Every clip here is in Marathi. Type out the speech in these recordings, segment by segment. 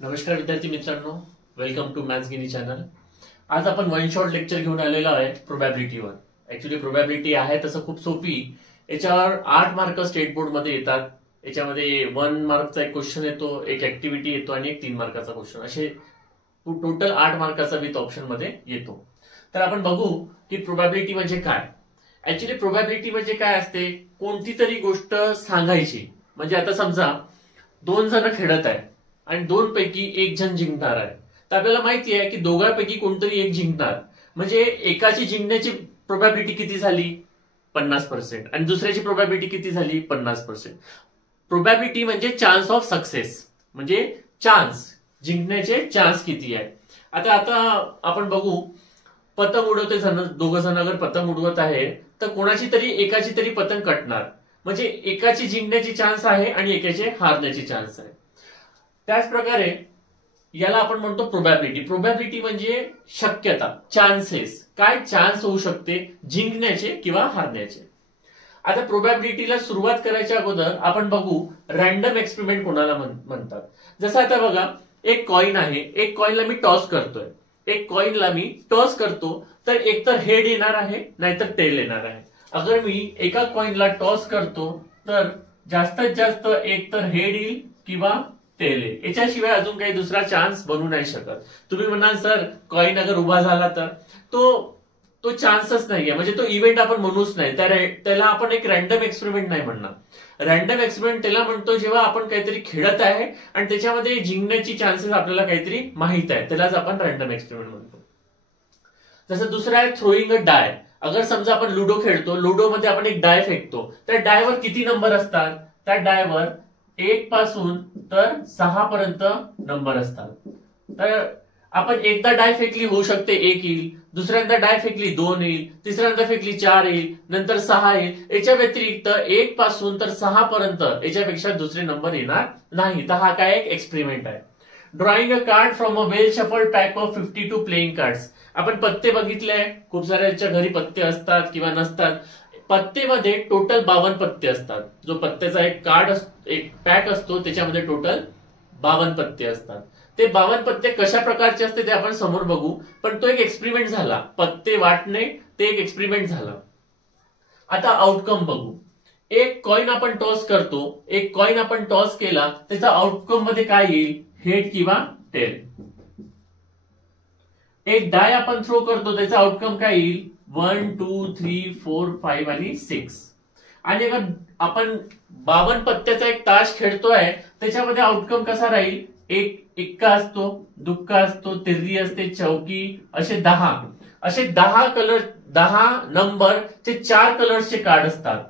नमस्कार विद्यार्थी मित्रांनो, वेलकम टू मॅथ्स गिनी चॅनल। आज आपण वन शॉट लेक्चर घेऊन आलेलो आहे प्रोबॅबिलिटीवर। ऍक्च्युली प्रोबॅबिलिटी आहे तसं खूप सोपी। याच्यावर 8 मार्क स्टेट बोर्ड मध्ये येतात। याच्यामध्ये 1 मार्कचा एक क्वेश्चन येतो, एक ऍक्टिव्हिटी येतो आणि एक 3 मार्काचा क्वेश्चन, असे टोटल 8 मार्काचा विथ ऑप्शन मध्ये येतो। तर आपण बघू की प्रोबॅबिलिटी म्हणजे काय। ऍक्च्युली प्रोबॅबिलिटी म्हणजे काय असते, कोणती तरी गोष्ट सांगायची। म्हणजे आता समजा 2 जण खेळत आहे आणि 2 पैकी एक जण जिंकणार आहे, तर आपल्याला माहिती आहे की दोघांपैकी कोणतरी एक जिंकणार। म्हणजे एकाची जिंकण्याची प्रोबॅबिलिटी किती झाली, 50%, आणि दुसऱ्याची प्रोबॅबिलिटी किती झाली, 50%। प्रोबॅबिलिटी म्हणजे चान्स ऑफ सक्सेस, म्हणजे चान्स जिंकण्याचे चान्स किती आहे। आता आपण बघू, पतंग उडवते जण, दोघं जण अगर पतंग उडवत आहे तर कोणाची तरी एकाची तरी पतंग कटणार। म्हणजे एकाची जिंकण्याची चान्स आहे आणि एकाचे हारण्याची चान्स आहे। त्याच प्रकारे याला आपण म्हणतो प्रोबॅबिलिटी। प्रोबॅबिलिटी म्हणजे शक्यता, चान्सेस, काय चान्स होऊ शकते जिंकण्याचे किंवा हारण्याचे। आता प्रोबॅबिलिटीला सुरुवात करायच्या अगोदर आपण बघू रॅन्डम एक्सपेरिमेंट कोणाला म्हणतात। जसं आता बघा, एक कॉइन आहे, एक कॉइनला मी टॉस करतोय, एक कॉइनला मी टॉस करतो तर एकतर हेड येणार आहे नाहीतर टेल येणार आहे। अगर मी एका कॉइनला टॉस करतो तर जास्तीत जास्त एकतर हेड येईल किंवा टेल येईल, याच्याशिवाय अजून काही दुसरा चान्स बनू नाही शकत। तुम्ही म्हणाल सर कॉइन अगर उभा झाला तर तो चान्सच नाहीये, म्हणजे तो इव्हेंट आपण म्हणूच नाही, त्याला आपण एक रॅन्डम एक्सपेरिमेंट नाही म्हणणार। रॅन्डम एक्सपेरिमेंट त्याला म्हणतो जेव्हा आपण काहीतरी खेळत आहे आणि त्याच्यामध्ये जिंकण्याची चान्सेस आपल्याला काहीतरी माहित आहे, त्यालाच आपण रॅन्डम एक्सपेरिमेंट म्हणतो। जसं दुसरं आहे थ्रोईंग अ डाय। अगर समजा आपण लुडो खेळतो, लुडो मध्ये आपण एक डाय फेकतो, त्या डायवर किती नंबर असतात, त्या डायवर 1 पासून तर 6 पर्यंत नंबर असतात। तर आपण एकदा डाय फेकली होऊ शकते 1 येईल, दुसऱ्यांदा डाय फेकली 2 येईल, तिसऱ्यांदा फेकली 4 येईल, नंतर 6 येईल। याच्या व्यतिरिक्त 1 पासून तर 6 पर्यंत याच्यापेक्षा दुसरे नंबर येणार नाही। तर हा काय एक एक्सपेरिमेंट आहे। Drawing a card from a well shuffled pack of 52 playing cards. आपण पत्ते बघितले, खूप साऱ्यांच्या घरी पत्ते असतात किंवा नसतात। पत्तेमध्ये टोटल 52 पत्ते असतात। जो पत्त्याचा एक कार्ड एक पॅक असतो त्याच्यामध्ये टोटल 52 पत्ते असतात। ते 52 पत्ते कशा प्रकारचे असते ते आपण समोर बघू, पण तो एक एक्सपेरिमेंट झाला, पत्ते वाटणे ते एक एक्सपेरिमेंट झालं। आता आउटकम बघू। एक कॉइन आपण टॉस करतो, एक कॉइन आपण टॉस केला, त्याचा आउटकम मध्ये काय येईल, हेड किंवा टेल। एक डाय आपण थ्रो करतो, त्याचा आउटकम काय येईल, 1 2 3 4 5 आणि 6। आणि अगर आपण 52 पत्त्याचा एक ताश खेळतोय, त्याच्यामध्ये आउटकम कसा राहील, एक एक्का असतो, दुक्का असतो, तिर्री असते, चौकी, असे 10 कलर, 10 नंबरचे 4 कलर्सचे कार्ड असतात।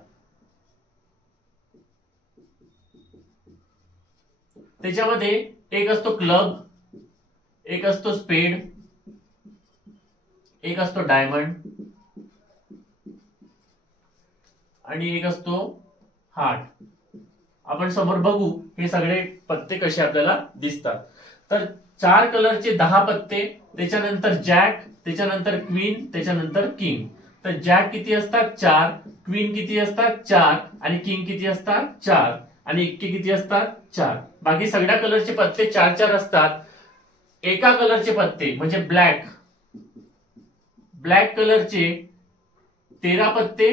त्याच्यामध्ये एक असतो क्लब, एक असतो स्पेड, एक असतो डायमंड आणि एक असतो हार्ट। आपण समोर बघू हे सगळे पत्ते कसे आपल्याला दिसतात। तर 4 कलरचे 10 पत्ते, त्याच्यानंतर जॅक, त्याच्यानंतर क्वीन, त्याच्यानंतर किंग। तर जॅक किती असतात, 4, क्वीन किती असतात, 4, आणि किंग किती असतात, 4, आणि इक्के किती असतात, 4। बाकी सगळ्या कलरचे पत्ते 4 असतात। एका कलरचे पत्ते म्हणजे ब्लॅक कलरचे 13 पत्ते,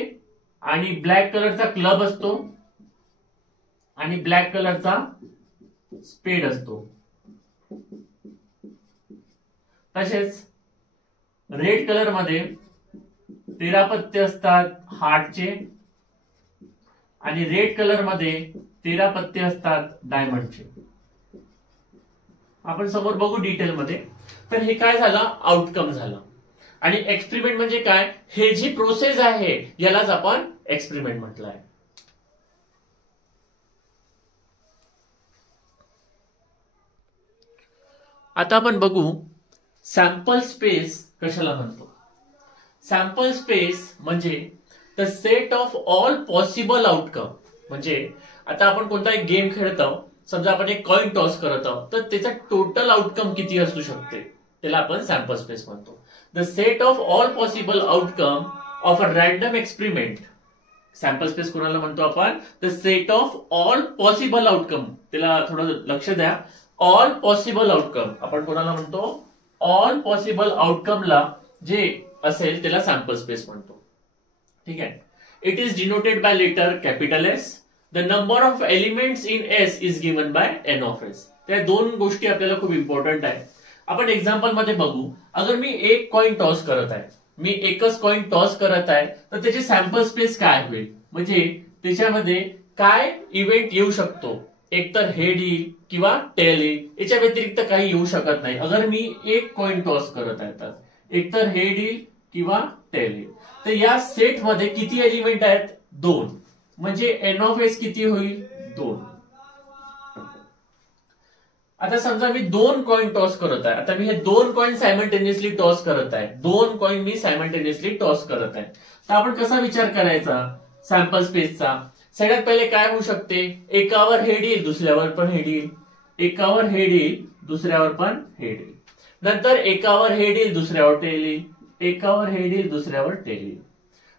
आणि ब्लॅक कलरचा क्लब असतो आणि ब्लॅक कलरचा स्पेड असतो। तसेच रेड कलर मध्ये 13 पत्ते असतात हार्टचे, आणि रेड कलर मध्ये 13 पत्ते असतात डायमंडचे। आपण समोर बघू डिटेल मध्ये। तर हे काय झालं, आउटकम झालं। आणि एक्सपेरिमेंट म्हणजे काय, हे जी प्रोसेस आहे यालाच आपण एक्सपेरिमेंट म्हटलं आहे। आता आपण बघू सॅम्पल स्पेस कशाला म्हणतो। सॅम्पल स्पेस म्हणजे the set of all possible outcome. म्हणजे आता आपण कोणता एक गेम खेळत आहोत, समजा आपण एक कॉइन टॉस करत आहोत, तर त्याचा टोटल आउटकम किती असू शकते, त्याला आपण सॅम्पल स्पेस म्हणतो। The set of all possible outcome of a random experiment. Sample space कोणाला म्हणतो आपण, the set of all possible outcome. त्याला थोडं लक्ष द्या, ऑल पॉसिबल आउटकम, आपण कोणाला म्हणतो, ऑल पॉसिबल आउटकमला जे असेल त्याला सॅम्पल स्पेस म्हणतो. ठीक आहे. It is denoted by letter capital S. The number of elements in S is given by N of S. त्या दोन गोष्टी आपल्याला खूप इम्पॉर्टंट आहे. आपण एक्झाम्पल मध्ये बघू. अगर मी एक कॉइन टॉस करत आहे, मी एकच कॉइन टॉस करत आहे, तर त्याची सॅम्पल स्पेस काय होईल, म्हणजे त्याच्यामध्ये काय इव्हेंट येऊ शकतो, एकतर हेड येईल किंवा टेल येईल, याच्या व्यतिरिक्त काही येऊ शकत नाही. अगर मी एक कॉइन टॉस करत आहे तर एकतर हेड येईल किंवा टेल येईल. तर या सेट मध्ये किती एलिमेंट आहेत, 2. म्हणजे एन ऑफ एस किती होईल, 2. आता समजा मी 2 कॉइन टॉस करत आहे. आता मी हे 2 कॉइन सायमल्टेनियसली टॉस करत आहे. 2 कॉइन मी सायमल्टेनियसली टॉस करत आहे. तर आपण कसा विचार करायचा सॅम्पल स्पेसचा. सगळ्यात पहिले काय होऊ शकते, एकावर हेड येईल दुसऱ्यावर पण हेड येईल, एकावर हेड येईल दुसऱ्यावर पण हेड येईल. नंतर एकावर हेड येईल दुसऱ्यावर टेल येईल, एकावर हेड येईल दुसऱ्यावर टेल येईल.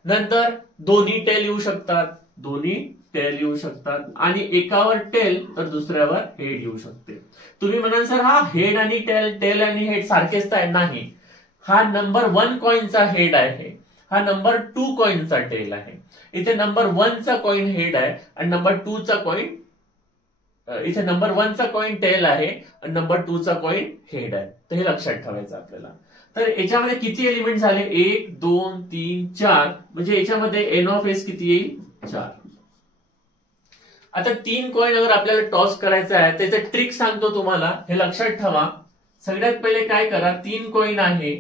नंतर दोन्ही टेल येऊ शकतात, दोन्ही टेल येऊ शकतात, आणि एकावर टेल तर दुसऱ्यावर हेड येऊ शकते. तुम्ही म्हणाल सर हा हेड आणि टेल, टेल आणि हेड सारखेच तर नाही. हा नंबर 1 कॉइनचा हेड आहे, हा नंबर 2 कॉइनचा टेल आहे. इथे नंबर 1 चा कॉइन हेड आहे आणि नंबर 2 चा कॉइन, इथे नंबर 1 चा कॉइन टेल आहे आणि नंबर 2 चा कॉइन हेड आहे. तर हे लक्षात ठेवायचं आपल्याला. तर याच्यामध्ये किती एलिमेंट झाले, 1 2 3 4, म्हणजे याच्यामध्ये एन ऑफ एस किती येईल, 4. आता 3 कॉइन अगर आपल्याला टॉस करायचा आहे, त्याचं ट्रिक सांगतो तुम्हाला, हे लक्षात ठेवा. सगळ्यात पहिले काय करा, 3 कॉइन आहे,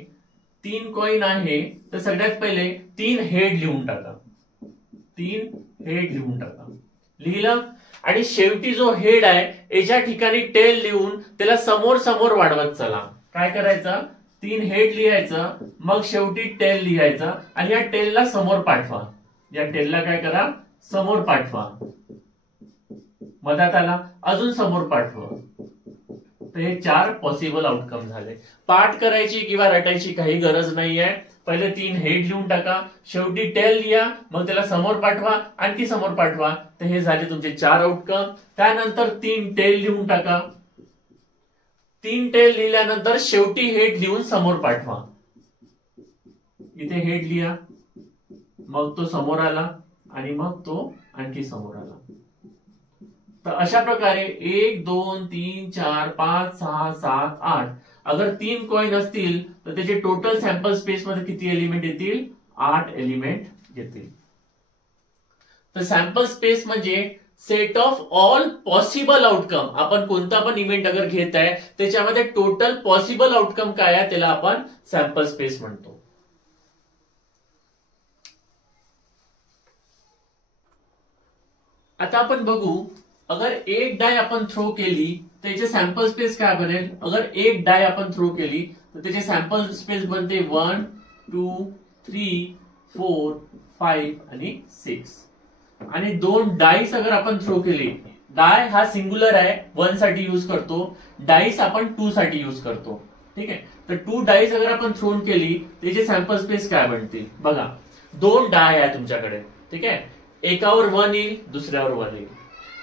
3 कॉइन आहे, तर सगळ्यात पहिले 3 हेड लिहून टाका, 3 हेड लिहून टाका. लिहिलं. आणि शेवटी जो हेड आहे याच्या ठिकाणी टेल लिहून त्याला समोर समोर वाढवत चला. काय करायचं, 3 हेड लिहायचं, मग शेवटी टेल लिहायचं, आणि या टेलला समोर पाठवा. या टेलला काय करा, समोर पाठवा. मधात आला, अजून समोर पाठवा. तर हे 4 पॉसिबल आउटकम झाले. पाठ करायची किंवा रटायची काही गरज नाहीये. पहिले 3 हेड लिहून टाका, शेवटी टेल लिहा, मग त्याला समोर पाठवा, आणखी समोर पाठवा. तर हे झाले तुमचे 4 आउटकम. त्यानंतर 3 टेल लिहून टाका. 3 टेल लिहिल्यानंतर शेवटी हेड लिहून समोर पाठवा. इथे हेड लिहा, मग तो समोर आला, आणि मग तो आणखी समोर आला. तर अशा प्रकारे 1 2 3 4 5 6 7 8, अगर 3 कॉइन असतील तर त्याचे टोटल सॅम्पल स्पेस मध्ये किती एलिमेंट येतील, 8 एलिमेंट येतील. तर सॅम्पल स्पेस म्हणजे set of all possible outcome. आपण कोणता पण इव्हेंट अगर घेत आहे त्याच्यामध्ये टोटल पॉसिबल आउटकम काय आहे त्याला आपण सॅम्पल स्पेस म्हणतो. आता आपण बघू, अगर एक डाय आपण थ्रो केली तर त्याचे सॅम्पल स्पेस काय बनेल. अगर एक डाय आपण थ्रो केली तर त्याचे सॅम्पल स्पेस बनते 1 2 3 4 5 आणि 6. आणि 2 डाईस अगर आपण थ्रो केली, डाय हा सिंग्युलर आहे, 1 साठी यूज करतो, डाईस आपण 2 साठी यूज करतो. ठीक आहे. तर 2 डाईस अगर आपण थ्रोन केली त्याचे सॅम्पल स्पेस काय बनतील बघा. 2 डाय आहे तुमच्याकडे, ठीक आहे, एकावर 1 येईल दुसऱ्यावर 1 येईल.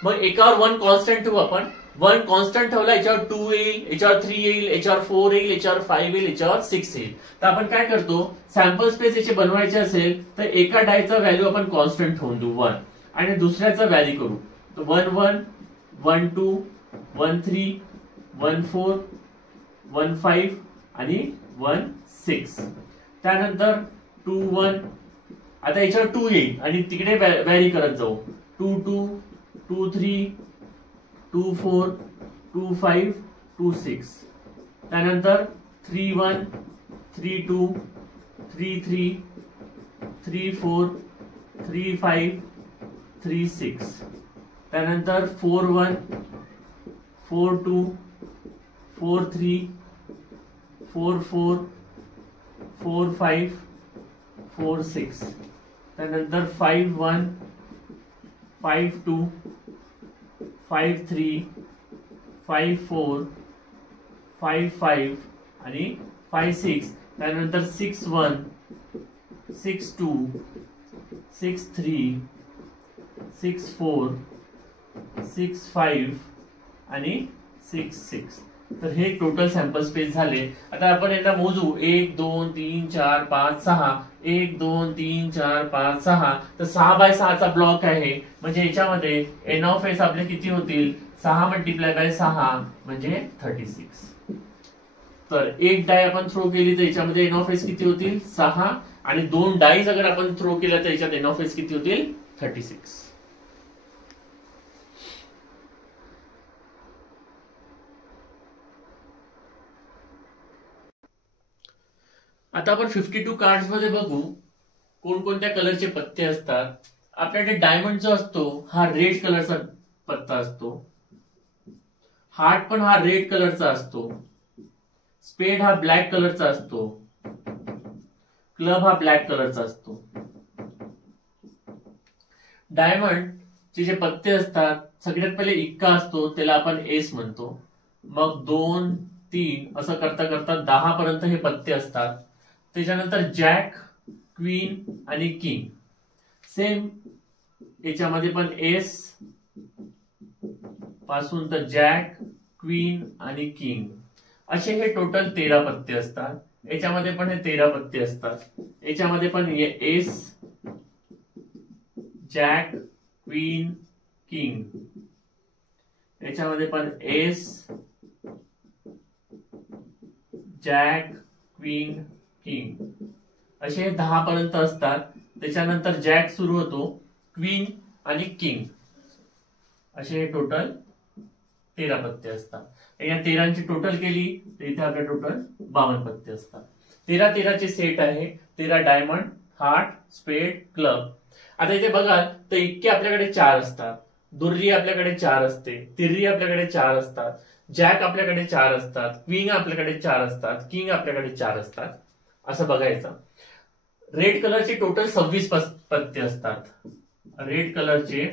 मग एकावर 1 कॉन्स्टंट ठेवू आपण, 1 कॉन्स्टंट ठेवला, याच्यावर 2 येईल, याच्यावर 3 येईल, याच्यावर 4 येईल, याच्यावर 5 येईल, याच्यावर 6 येईल. तर आपण काय करतो, सॅम्पल स्पेस याचे बनवायचे असेल तर एका डायचा व्हॅल्यू आपण कॉन्स्टंट ठेवून देऊ 1, आणि दुसऱ्याचा व्हॅल्यू करू. तर 1 1 1 2 1 3 1 4 1 5 आणि 1 6. त्यानंतर 2 1, आता याच्यावर 2 येईल आणि तिकडे व्हॅरी करत जाऊ. 2 2 2 3 2 4 2 5 2 6. त्यानंतर 3 1 3 2 3 3 3 4 3 5 3 6. त्यानंतर 4 1 4 2 4 3 4 4 4 5 4 6. त्यानंतर 5 1 5 2 5 3 5 4 5 5 आणि 5 6. त्यानंतर 6 1 6 2 6 3 6 4 6 5 आणि 6 6. तर हे टोटल सॅम्पल स्पेस झाले. आता आपण यांना मोजू 1 2 3 4 5 6. 1 2 3 4 5 6. तर 6 बाय 6 चा ब्लॉक आहे. म्हणजे याच्यामध्ये एन ऑफ एस आपले किती होतील? 6 मल्टिप्लाय बाय 6 म्हणजे 36. तर एक डाय आपण थ्रो केली तर याच्यामध्ये एन ऑफ एस किती होतील? 6. आणि 2 डाईज अगर आपण थ्रो केल्या तर याच्यात एन ऑफ एस किती होतील? 36. आता आपण 52 कार्ड्स मध्ये बघू कोणकोणत्या कलरचे पत्ते असतात. आपल्याकडे डायमंड जो असतो हा रेड कलरचा पत्ता असतो. हार्ट पण हा रेड कलरचा असतो. स्पेड हा ब्लॅक कलरचा असतो. क्लब हा ब्लॅक कलरचा असतो. डायमंड चे जे पत्ते असतात सगळ्यात पहिले इक्का असतो त्याला आपण एस म्हणतो. मग 2 3 असं करता करता 10 पर्यंत हे पत्ते असतात. त्याच्यानंतर जॅक, क्वीन आणि किंग. सेम याच्यामध्ये पण एस पासून तर जॅक, क्वीन आणि किंग असे हे टोटल 13 पत्ते असतात. याच्यामध्ये पण हे 13 पत्ते असतात. याच्यामध्ये पण एस, जॅक, क्वीन, किंग. याच्यामध्ये पण एस, जॅक, क्वीन, किंग असे 10 पर्यंत असतात. त्याच्यानंतर जॅक सुरू होतो, क्वीन आणि किंग असे टोटल 13 पत्ते असतात. या 13ची टोटल केली तर इथे आपल्या टोटल 52 पत्ते असतात. 13 चे सेट आहे. 13 डायमंड, हार्ट, स्पेड, क्लब. आता इथे बघाल तर इतके आपल्याकडे 4 असतात. दुर्री आपल्याकडे 4 असते. तिर्री आपल्याकडे 4 असतात. जॅक आपल्याकडे 4 असतात. क्वीन आपल्याकडे 4 असतात. किंग आपल्याकडे 4 असतात. असं बघायचं. रेड कलरचे टोटल 26 पत्ते असतात. रेड कलरचे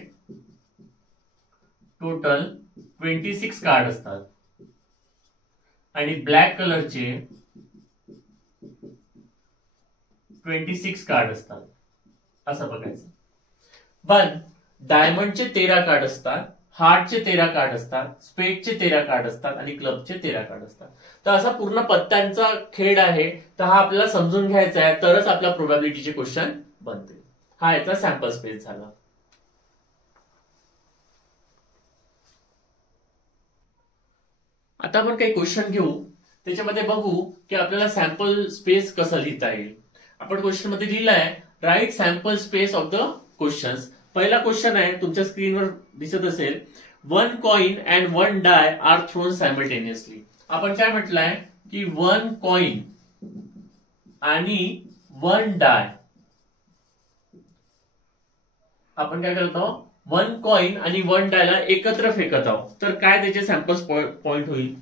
टोटल 26 कार्ड असतात. आणि ब्लॅक कलरचे 26 कार्ड असतात. असं बघायचं. पण डायमंडचे 13 कार्ड असतात. हार्टचे 13 कार्ड असतात. स्पेडचे 13 कार्ड असतात आणि क्लबचे 13 कार्ड असतात. तर असा पूर्ण पत्त्यांचा खेळ आहे. तर हा आपल्याला समजून घ्यायचा आहे तरच आपल्या प्रोबॅबिलिटीचे क्वेश्चन बनतील. हा याचा सॅम्पल स्पेस झाला. आता आपण काही क्वेश्चन घेऊ. त्याच्यामध्ये बघू की आपल्याला सॅम्पल स्पेस कसं लिहिता येईल. आपण क्वेश्चन मध्ये लिहिलंय write sample space of the questions. पहिला क्वेश्चन आहे तुमच्या स्क्रीनवर दिसत असेल. 1 coin and 1 die are thrown simultaneously. आपण काय म्हटलंय की 1 कॉइन आणि 1 डाय आपण काय करतो 1 कॉइन आणि 1 डायला एकत्र फेकत आहोत. तर काय त्याचे सॅम्पल्स पॉइंट होईल.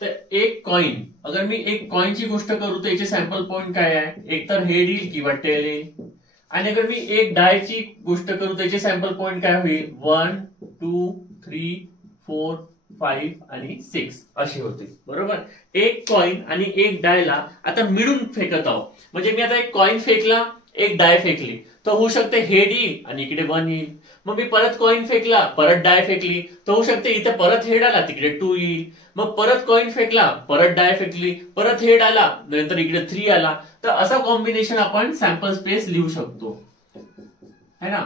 तर एक कॉइन अगर मी एक कॉइनची गोष्ट करू तर याचे सॅम्पल पॉइंट काय आहे. एक तर हेड येईल किंवा टेल येईल. आणि अगर मी एक डायची गोष्ट करू त्याचे सॅम्पल पॉइंट काय होईल. 1 2 3 4 5 आणि 6 असे होते. बरोबर. एक कॉइन आणि एक डायला आता मिळून फेकत आहोत. म्हणजे मी आता एक कॉइन फेकला एक डाय फेकली तर होऊ शकते हेड येईल आणि इकडे 1 येईल. मग मी परत कॉइन फेकला परत डाय फेकली तर होऊ शकते इथे परत हेड आला तिकडे 2 येईल. मग परत कॉइन फेकला परत डाय फेकली परत हेड आला नंतर इकडे 3 आला. तर असं कॉम्बिनेशन आपण सॅम्पल स्पेस लिहू शकतो है ना.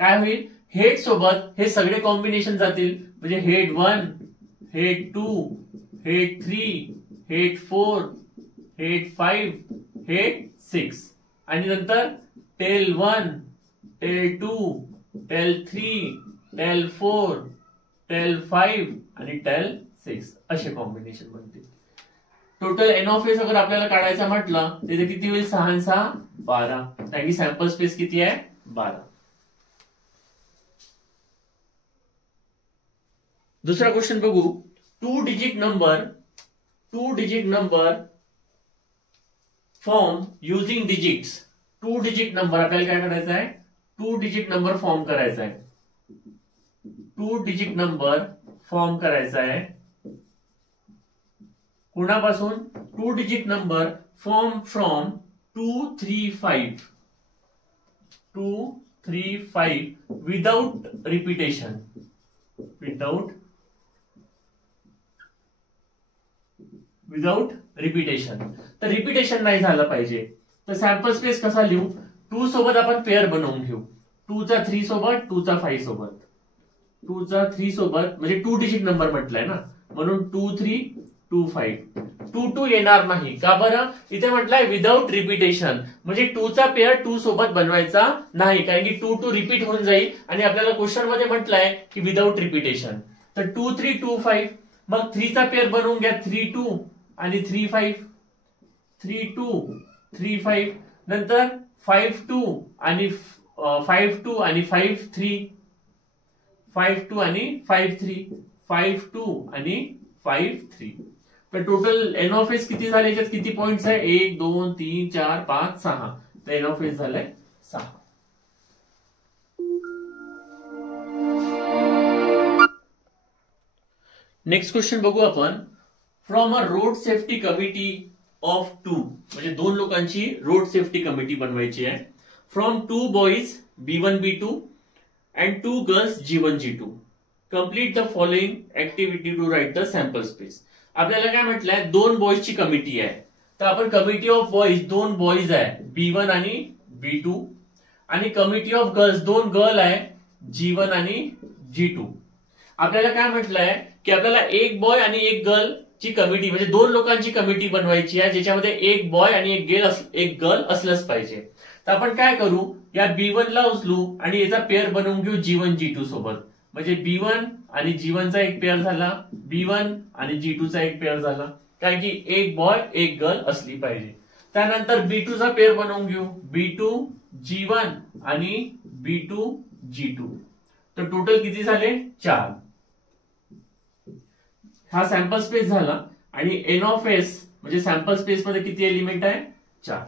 काय होईल हेड सोबत हे सगळे कॉम्बिनेशन जातील. म्हणजे head 1 head 2 head 3 head 4 head 5 head 6 आणि नंतर tail 1 tail 2 tail 3 tail 4 tail 5 आणि टेल 6 असे कॉम्बिनेशन बनतील. टोटल एन ऑफ एस अगर आपल्याला काढायचा म्हटलं तिथे किती होईल 6 6 12. त्याची सॅम्पल स्पेस किती आहे 12. दुसरा क्वेश्चन बघू. 2 digit number form using digits. 2 digit number आपल्याला काय करायचं आहे 2 डिजिट नंबर फॉर्म करायचा आहे. 2 डिजिट नंबर फॉर्म करायचा आहे कुणापासून 2 digit number form from 2 3 5 2 3 5 without repetition, without repetition. तर रिपीटेशन नाही झालं पाहिजे. तर सॅम्पल स्पेस कसा लिहू? 2 सोबत आपण पेअर बनवून घेऊ. 2 चा 3 सोबत, 2 चा 5 सोबत, 2 चा 3 सोबत, म्हणजे 2 डिजिट नंबर म्हटलाय ना, म्हणून 2 3 2 5. 2 2 येणार नाही. का बरं? इथे म्हटलंय विदाउट रिपीटेशन, म्हणजे 2 चा पेअर 2 सोबत बनवायचा नाही, कारण की 2 2 रिपीट होऊन जाईल आणि आपल्याला क्वेश्चन मध्ये म्हटलंय की विदाउट रिपीटेशन. तर 2 3 2 5. मग 3 चा पेअर बनवून घ्या. 3 2 आणि 3 5, 3 2 3 5. नंतर 5 2 आणि 5 2 आणि 5 3, 5 2 आणि 5 3, 5 2 आणि 5 3. तर टोटल एन ऑफ एस किती झाले? याच्यात किती पॉइंट्स आहे? 1 2 3 4 5 6. तर एन ऑफ एस झालंय 6. नेक्स्ट क्वेश्चन बघू आपण. From a road safety committee of 2, म्हणजे 2 लोकांची रोड सेफ्टी कमिटी बनवायची आहे. From 2 boys B1 B2 and 2 girls G1 G2. Complete the following activity to write the sample space. आपल्याला काय म्हटलंय? 2 बॉईजची कमिटी आहे. तर आपण कमिटी ऑफ बॉईज, 2 बॉईज आहे B1 आणि B2, आणि कमिटी ऑफ गर्ल्स 2 गर्ल आहे G1 आणि G2. आपल्याला काय म्हटलंय की आपल्याला 1 बॉय आणि 1 गर्ल ची कमिटी, म्हणजे 2 लोकांची कमिटी बनवायची आहे, ज्याच्यामध्ये 1 बॉय आणि 1 गर्ल असलंच पाहिजे. तर आपण काय करू? या B1 ला उचलू आणि याचा पेअर बनवून घेऊ G1 G2 सोबत. म्हणजे B1 आणि G1 चा एक पेअर झाला, B1 आणि G2 चा एक पेअर झाला, कारण की 1 बॉय 1 गर्ल असली पाहिजे. त्यानंतर B2 चा पेअर बनवून घेऊ, B2 G1 आणि B2 G2. तर टोटल किती झाले? 4. हा सॅम्पल स्पेस झाला. आणि एन ऑफ एस म्हणजे सॅम्पल स्पेस मध्ये किती एलिमेंट आहे? 4.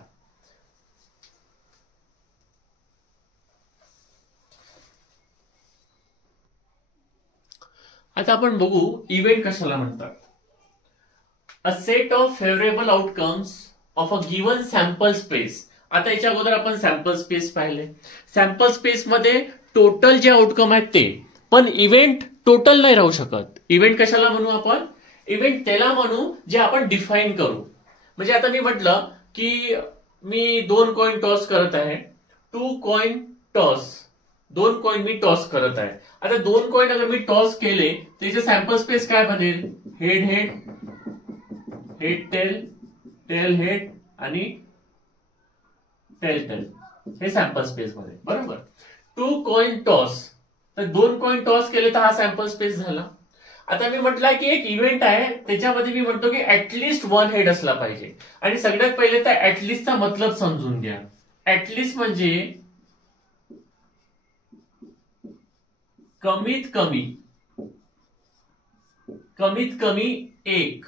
आता आपण बघू इव्हेंट कशाला म्हणतात. A set of favourable outcomes of a given sample space. आता याच्या अगोदर आपण सॅम्पल स्पेस पाहिले. सॅम्पल स्पेस मध्ये टोटल जे आउटकम आहेत ते, पण इव्हेंट टोटल नाही राहू शकत. इव्हेंट कशाला म्हणू आपण? इव्हेंट त्याला म्हणू जे आपण डिफाईन करू. म्हणजे आता मी म्हटलं की मी 2 कॉइन टॉस करत आहे, 2 कॉइन टॉस, 2 कॉइन मी टॉस करत आहे. आता 2 कॉइन अगर मी टॉस केले त्याचे सॅम्पल स्पेस काय बनेल? Head head, head tail, tail head आणि टेल टेल. हे सॅम्पल स्पेस मध्ये, बरोबर. 2 कॉइन टॉस, तर 2 कॉइन टॉस केले तर हा सॅम्पल स्पेस झाला. आता मी म्हटलं की एक इव्हेंट आहे, त्याच्यामध्ये मी म्हणतो की ऍटलिस्ट 1 हेड असला पाहिजे. आणि सगळ्यात पहिले तर ऍटलिस्टचा मतलब समजून घ्या. ऍटलिस्ट म्हणजे कमीत कमी, कमीत कमी 1,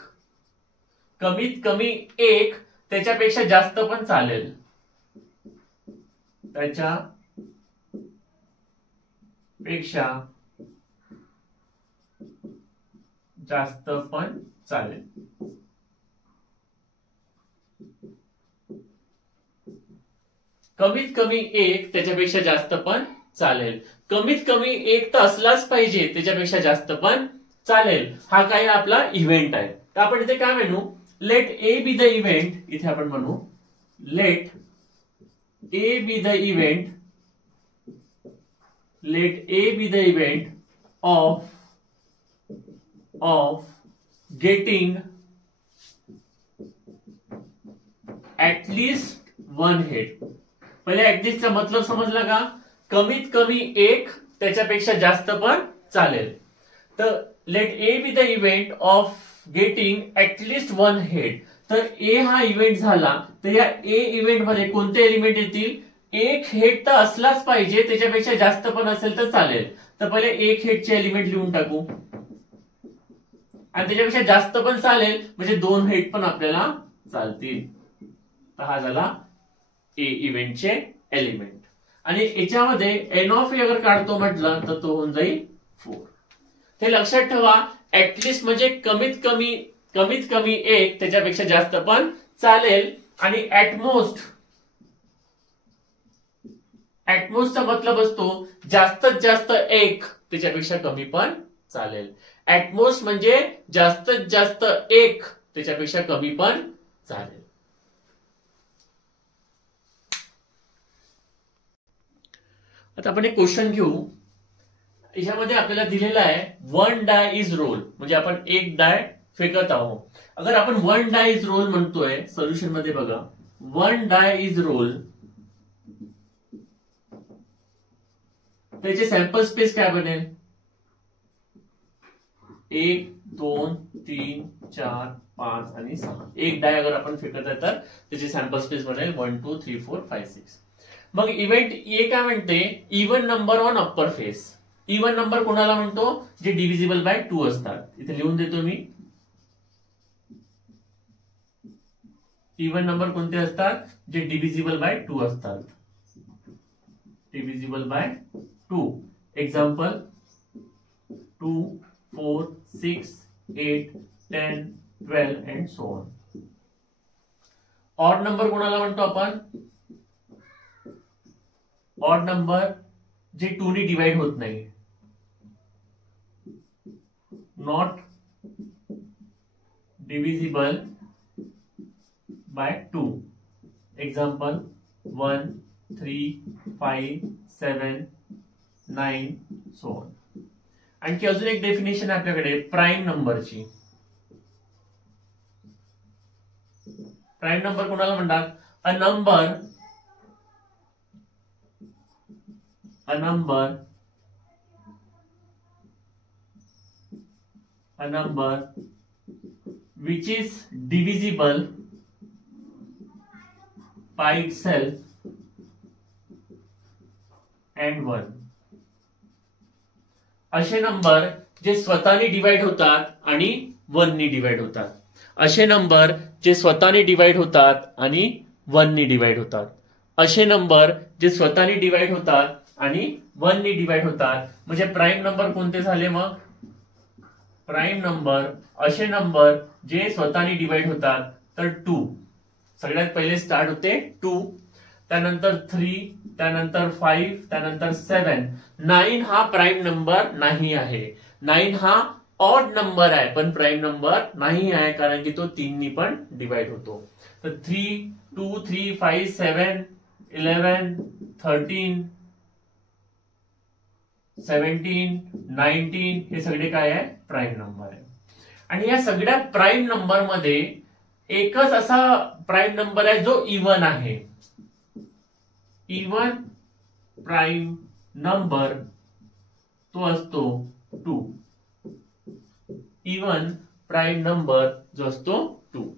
कमीत कमी 1, त्याच्यापेक्षा जास्त पण चालेल, त्याच्यापेक्षा जास्त पण चालेल. कमीत कमी 1, त्याच्यापेक्षा जास्त पण चालेल. कमीत कमी 1 तर असलाच पाहिजे, त्याच्यापेक्षा जास्त पण चालेल. हा काय आपला इव्हेंट आहे. तर आपण इथे काय म्हणू? Let A be the event. इथे आपण म्हणू let A be the event, let A be the event of getting at least 1 head. पहिले ऍटलिस्ट चा मतलब समजला का? कमीत कमी 1, त्याच्यापेक्षा जास्त पण चालेल. तर let A be the event of getting at least 1 head. तर ए हा इव्हेंट झाला, तर या ए इव्हेंट मध्ये कोणते एलिमेंट येतील? 1 हेड तर असलाच पाहिजे, त्याच्यापेक्षा जास्त पण असेल तर चालेल. तर पहिले 1 हेडचे एलिमेंट लिहून टाकू, आणि त्याच्यापेक्षा जास्त पण चालेल, म्हणजे 2 हेड पण आपल्याला चालतील. तर हा झाला ए इव्हेंटचे एलिमेंट. आणि याच्यामध्ये एन ऑफ ए अगर काढतो म्हटलं तर तो होऊन जाईल 4. ते लक्षात ठेवा. ऍटलिस्ट म्हणजे कमीत कमी 1, त्याच्यापेक्षा जास्त पण चालेल. आणि ऍटमोस्ट ऍटमोस्टचा मतलब असतो जास्तीत जास्त एक, त्याच्यापेक्षा कमी पण चालेल. ऍटमोस्ट म्हणजे जास्तीत जास्त एक, त्याच्यापेक्षा कमी पण चालेल. आता आपण एक क्वेश्चन घेऊ. याच्यामध्ये आपल्याला दिलेला आहे 1 डाय इज रोल, म्हणजे आपण एक डाय फेकत आहोत. अगर आपण 1 डाय इज रोल म्हणतोय, सोल्युशन मध्ये बघा 1 डाय इज रोल, त्याचे सॅम्पल स्पेस काय बनेल? 1 2 3 4 5 आणि 6. एक डाय अगर आपण फेकत आहे तर त्याची सॅम्पल स्पेस बनेल 1 2 3 4 5 6. मग इव्हेंट ए काय म्हणते? Even number on upper face. Even number कोणाला म्हणतो? जे डिव्हिजिबल बाय 2 असतात. इथे लिहून देतो मी. इव्हन नंबर कोणते असतात? जे डिव्हिजिबल बाय 2 असतात. Divisible by 2. Example 2 4 6 8 10 12 and so on. Odd number कोणाला म्हणतो आपण? ऑड नंबर जे 2 ने डिवाइड होत नाही. Not divisible by 2. Example 1 3 5 7 9 so on. आणखी अजून एक डेफिनेशन आहे आपल्याकडे प्राइम नंबरची. प्राइम नंबर कोणाला म्हणतात? अ number which is divisible by itself and 1. असे नंबर जे स्वतःने डिवाइड होतात आणि 1 ने डिवाइड होतात. असे नंबर जे स्वतःने डिवाइड होतात आणि 1 ने डिवाइड होतात. असे नंबर जे स्वतःने डिवाइड होतात आणि 1 ने डिवाइड होतात. म्हणजे प्राइम नंबर कोणते झाले? मग प्राइम नंबर असे नंबर जे स्वतःने डिवाइड होतात. तर 2 सगळ्यात पहिले स्टार्ट होते 2, त्यानंतर 3, त्यानंतर 5, त्यानंतर 7. 9 हा प्राइम नंबर नाही आहे. 9 हा ऑड नंबर आहे पण प्राइम नंबर नाही आहे, कारण की तो 3 नी पण डिवाइड होतो. तर 3 2 3 5 7 11 13 17 19 हे सगळे काय आहे? प्राइम नंबर आहे. आणि या सगळ्या प्राइम नंबर मध्ये एकच असा प्राइम नंबर आहे जो इव्हन आहे. इव्हन प्राइम नंबर तो असतो 2. इव्हन प्राइम नंबर जो असतो 2.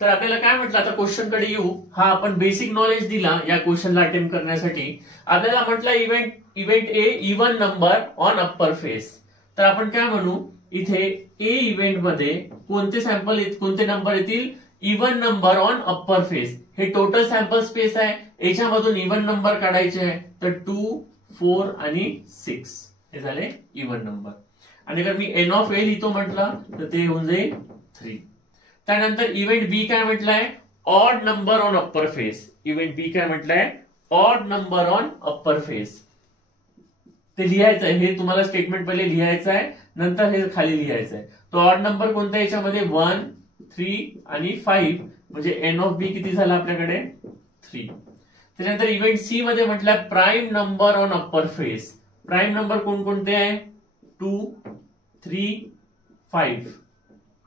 तर आपल्याला काय म्हटलं? आता क्वेश्चन कडे येऊ. हा आपण बेसिक नॉलेज दिला या क्वेश्चनला अटेम्प्ट करण्यासाठी. आपल्याला म्हटलं event A even number on upper face. तर आपण काय म्हणू? इथे ए इव्हेंट मध्ये कोणते नंबर येतील? Even number on upper face. हे टोटल सॅम्पल स्पेस आहे. याच्यामधून इव्हन नंबर काढायचे आहे. तर 2 4 आणि 6 हे झाले इव्हन नंबर. आणि जर मी एन ऑफ ए लिहितो म्हटलं तर ते होऊन जाईल 3. त्यानंतर इव्हेंट बी काय म्हटलंय? Odd number on upper face. Event B काय म्हटलंय? Odd number on upper face. ते लिहायचं आहे. हे तुम्हाला स्टेटमेंट पहिले लिहायचं आहे, नंतर हे खाली लिहायचं आहे. तो ऑड नंबर कोणता याच्यामध्ये? 1 3 आणि 5. म्हणजे एन ऑफ बी किती झाला आपल्याकडे? 3. त्याच्यानंतर इव्हेंट सी मध्ये म्हटलं prime number on upper face. Prime number कोणकोणते आहे? 2 3 5.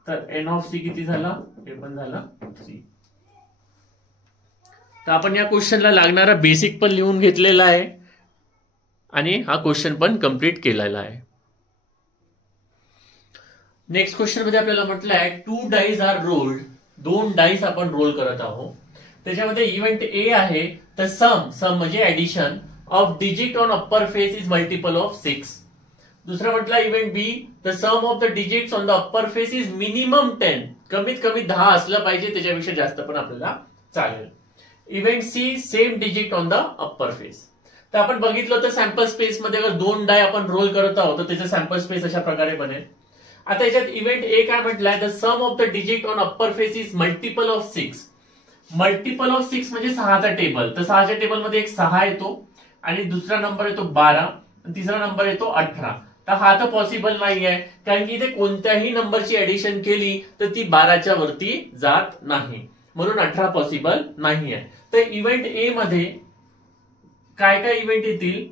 तर एन ऑफ सी किती झाला? हे पण झाला 3. तर आपण या क्वेश्चनला लागणारा बेसिक पण लिहून घेतलेला आहे आणि हा क्वेश्चन पण कंप्लीट केलेला आहे. नेक्स्ट क्वेश्चन मध्ये आपल्याला म्हटलं आहे 2 डाईज आर रोल्ड. 2 डाईस आपण रोल करत आहोत. त्याच्यामध्ये इव्हेंट ए आहे तर सम म्हणजे addition of digit on upper face is multiple of 6. दुसरं म्हटलं event B the sum of the digits on the upper face is minimum 10. कमीत कमी 10 असलं पाहिजे, त्याच्यापेक्षा जास्त पण आपल्याला चालेल. Event C same digit on the upper face. तर आपण बघितलं तर सॅम्पल स्पेस मध्ये अगर 2 डाय आपण रोल करत आहोत तर त्याचं सॅम्पल स्पेस अशा प्रकारे बनेल. आता याच्यात इव्हेंट ए काय म्हटलंय? The sum of the digit on upper face is multiple of 6. Multiple of 6 म्हणजे 6चा टेबल, तर 6च्या टेबलमध्ये एक 6 येतो आणि दुसरा नंबर येतो 12 आणि तिसरा नंबर येतो 18. तर हा तर पॉसिबल नाही आहे, कारण की इथे कोणत्याही नंबरची ऍडिशन केली तर ती 12च्या वरती जात नाही, म्हणून 18 पॉसिबल नाही आहे. तर इव्हेंट ए मध्ये काय काय इव्हेंट येतील?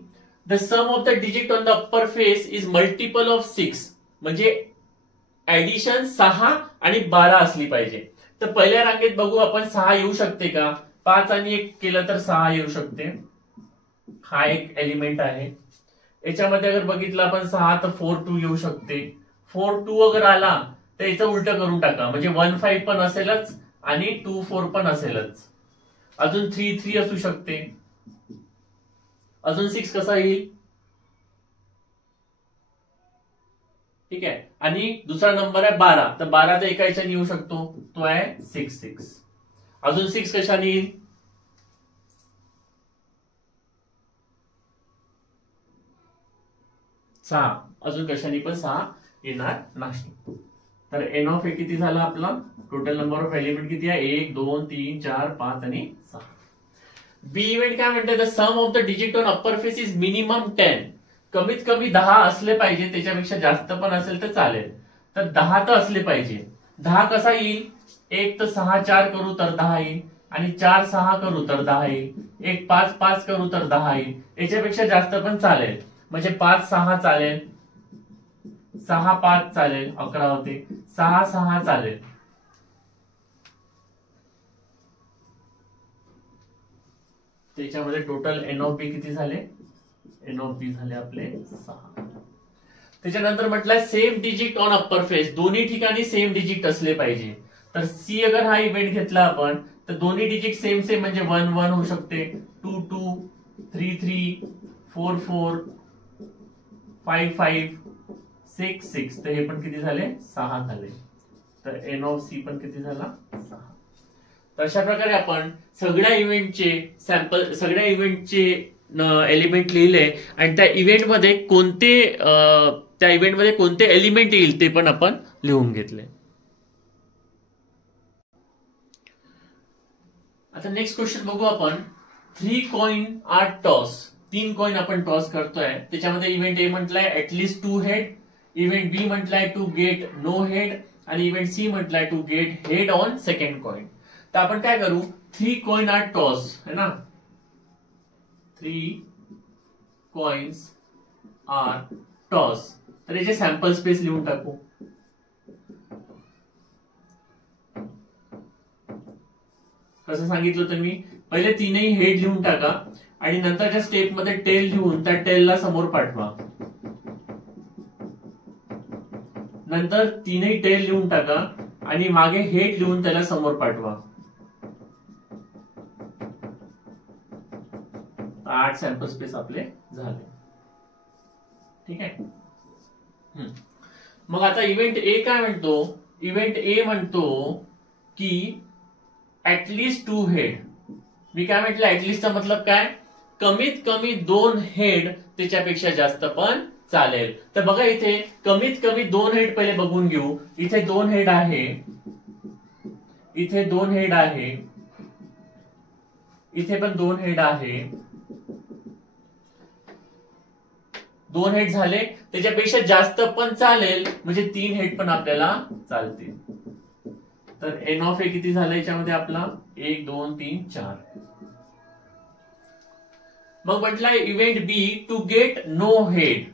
The sum of the digit on the upper face is multiple of 6, म्हणजे ऍडिशन 6 आणि 12 असली पाहिजे. तर पहिल्या रांगेत बघू आपण 6 येऊ शकते का? 5 आणि 1 केलं तर 6 येऊ शकते, हा एक एलिमेंट आहे. याच्यामध्ये अगर बघितलं आपण 6 तर 4 2 येऊ शकते. 4 2 अगर आला तर याचं उलट करून टाका, म्हणजे 1 5 पण असेलच आणि 2 4 पण असेलच. अजून 3 3 असू शकते. अजून 6 कसा येईल? ठीक आहे. आणि दुसरा नंबर आहे 12, तर 12 तर एका याच्याने येऊ शकतो, तो आहे 6 6. अजून 6 कशाने येईल? 6. अजून कशाने पण 6 येणार नाही. तर एन ऑफ ए किती झाला आपला? टोटल नंबर ऑफ एलिमेंट किती आहे? 1 2 3 4 5 आणि 6. बी इव्हेंट काय म्हणते? The sum of the digit on upper face is minimum 10. कमीत कमी 10 असले पाहिजे, त्याच्यापेक्षा जास्त पण असेल तर चालेल. तर 10 तर असले पाहिजे. 10 कसा येईल? 1 तर 6 4 करू तर 10 येईल, आणि 4 6 करू तर 10 येईल, 1 5 5 करू तर 10 येईल. याच्यापेक्षा जास्त पण चालेल, म्हणजे 5 6 चालेल, 6 5 चालेल, 11 होते, 6 6 चालेल. त्याच्यामध्ये टोटल एन ऑफ बी किती झाले? एन ऑफ बी झाले आपले 6. त्याच्यानंतर म्हटलंय same digit on upper face, दोन्ही ठिकाणी सेम डिजिट असले पाहिजे. तर सी अगर हा इव्हेंट घेतला आपण तर दोन्ही डिजिट सेम सेम, म्हणजे 1 1 होऊ शकते, 2 2 3 3 4 4 5 5 6 6. तर हे पण किती झाले? 6 झाले. तर एन ऑफ सी पण किती झाला? 6. तर अशा प्रकारे आपण सगळ्या इव्हेंटचे सॅम्पल, सगळ्या इव्हेंटचे एलिमेंट लिहिले आणि त्या इव्हेंटमध्ये कोणते एलिमेंट येईल ते पण आपण लिहून घेतले. आता नेक्स्ट क्वेश्चन बघू आपण. 3 कॉइन आर टॉस. 3 कॉइन आपण टॉस करतोय. त्याच्यामध्ये इव्हेंट ए म्हटलाय ऍटलीस्ट 2 हेड, इव्हेंट बी म्हटलाय टू गेट नो हेड, आणि इव्हेंट सी म्हटलाय to get head on second coin. तर आपण काय करू? 3 कॉइन आर टॉस है ना, 3 कॉइन्स आर टॉस. तर याचे सॅम्पल स्पेस लिहून टाकू. कसं सांगितलं होतं मी? पहिले तीनही हेड लिहून टाका आणि नंतरच्या स्टेपमध्ये टेल लिहून त्या टेलला समोर पाठवा. नंतर तीनही टेल लिहून टाका आणि मागे हेड लिहून त्याला समोर पाठवा. 8 सॅम्पल स्पेस आपले झाले. ठीक आहे. मग आता इव्हेंट ए काय म्हणतो? इव्हेंट ए म्हणतो की ऍटलीस्ट 2 हेड. मी काय म्हटलं? ऍटलीस्टचा मतलब काय? कमीत कमी 2 हेड, त्याच्यापेक्षा जास्त पण चालेल. तर बघा इथे कमीत कमी 2 हेड पहिले बघून घेऊ. इथे 2 हेड आहे, इथे 2 हेड आहे, इथे पण 2 हेड आहे. 2 हेड झाले, त्याच्यापेक्षा जास्त पण चालेल, म्हणजे 3 हेड पण आपल्याला चालतील. तर एन ऑफ ए किती झालं याच्यामध्ये आपला? 1 2 3 4. मग म्हटलंय event B to get no head.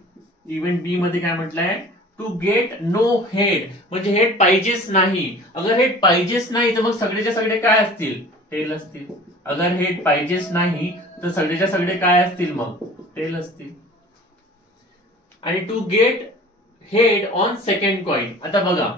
Event B मध्ये काय म्हटलंय? टू गेट नो हेड, म्हणजे हेड पाहिजेच नाही. अगर हेड पाहिजेच नाही तर मग सगळेच्या सगळे काय असतील? टेल असतील. अगर हेड पाहिजेच नाही तर सगळेच्या सगळे काय असतील? मग टेल असतील. आणि to get head on second coin. आता बघा,